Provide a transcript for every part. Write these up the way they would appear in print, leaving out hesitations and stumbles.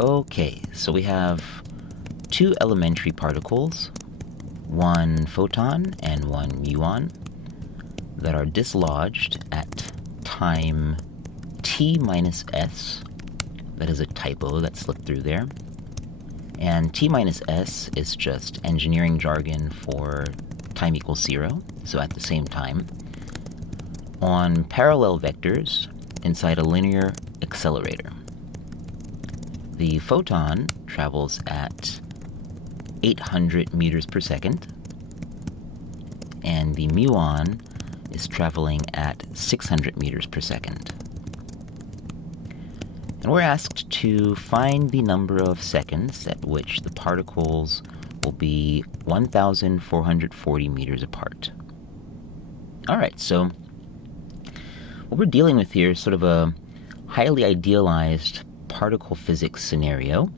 Okay, so we have two elementary particles, one photon and one muon, that are dislodged at time t minus s. That is a typo that slipped through there. And t minus s is just engineering jargon for time equals 0, so at the same time, on parallel vectors inside a linear accelerator. The photon travels at 800 meters per second, and the muon is traveling at 600 meters per second. And we're asked to find the number of seconds at which the particles will be 1,440 meters apart. All right, so what we're dealing with here is sort of a highly idealized particle physics scenario,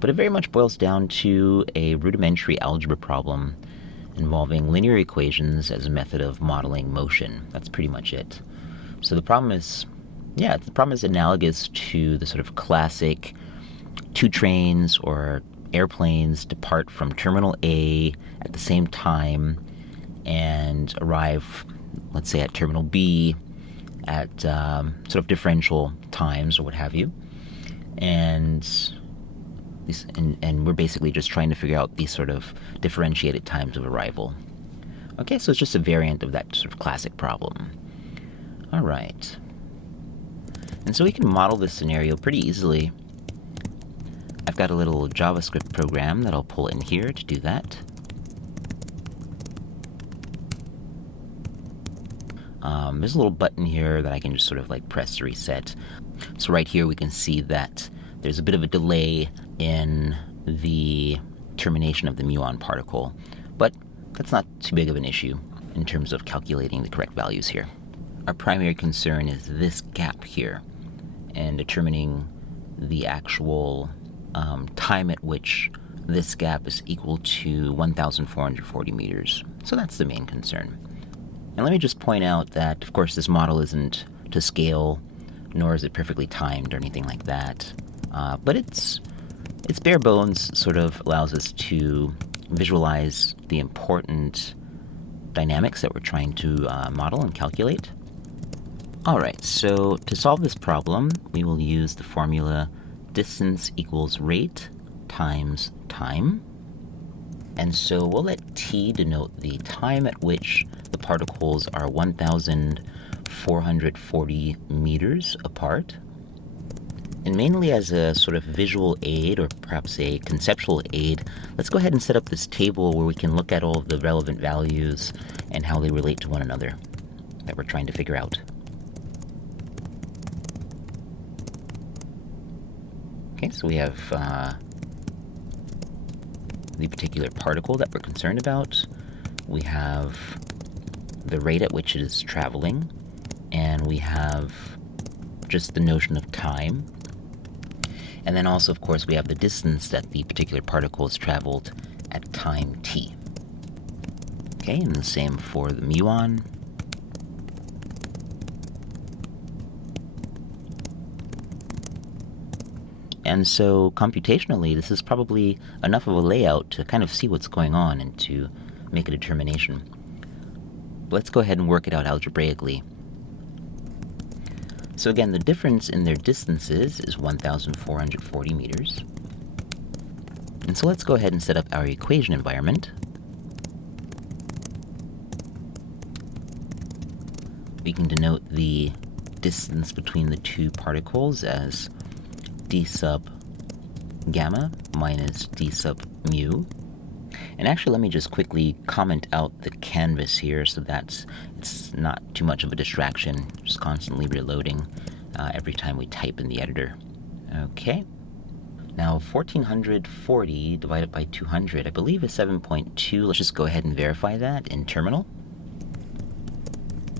but it very much boils down to a rudimentary algebra problem involving linear equations as a method of modeling motion. That's pretty much it. So the problem is analogous to the sort of classic two trains or airplanes depart from terminal A at the same time and arrive, let's say, at terminal B at sort of differential times or what have you. And we're basically just trying to figure out these sort of differentiated times of arrival. Okay, so it's just a variant of that sort of classic problem. All right. And so we can model this scenario pretty easily. I've got a little JavaScript program that I'll pull in here to do that. There's a little button here that I can just sort of like press to reset. So right here we can see that there's a bit of a delay in the termination of the muon particle, but that's not too big of an issue in terms of calculating the correct values here. Our primary concern is this gap here and determining the actual time at which this gap is equal to 1,440 meters. So that's the main concern. And let me just point out that, of course, this model isn't to scale, nor is it perfectly timed or anything like that. But it's bare bones sort of allows us to visualize the important dynamics that we're trying to model and calculate. All right, so to solve this problem, we will use the formula distance equals rate times time. And so we'll let t denote the time at which the particles are 1,440 meters apart. And mainly as a sort of visual aid, or perhaps a conceptual aid, let's go ahead and set up this table where we can look at all of the relevant values and how they relate to one another that we're trying to figure out. Okay, so we have the particular particle that we're concerned about. We have the rate at which it is traveling, and we have just the notion of time. And then also, of course, we have the distance that the particular particle has traveled at time t. Okay, and the same for the muon. And so computationally, this is probably enough of a layout to kind of see what's going on and to make a determination. Let's go ahead and work it out algebraically. So again, the difference in their distances is 1,440 meters. And so let's go ahead and set up our equation environment. We can denote the distance between the two particles as d sub gamma minus d sub mu. And actually, let me just quickly comment out the canvas here so that it's not too much of a distraction, just constantly reloading every time we type in the editor. Okay. Now, 1,440 divided by 200, I believe is 7.2. Let's just go ahead and verify that in terminal.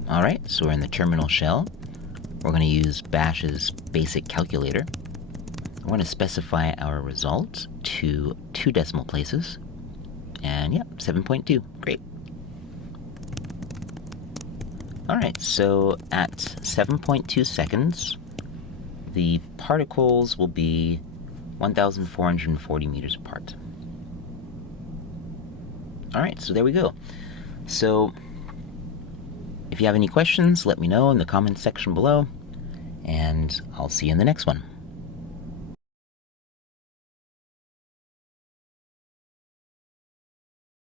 All right, so we're in the terminal shell. We're going to use Bash's basic calculator. We're going to specify our result to 2 decimal places. And yeah, 7.2. Great. All right, so at 7.2 seconds, the particles will be 1,440 meters apart. All right, so there we go. So if you have any questions, let me know in the comments section below, and I'll see you in the next one.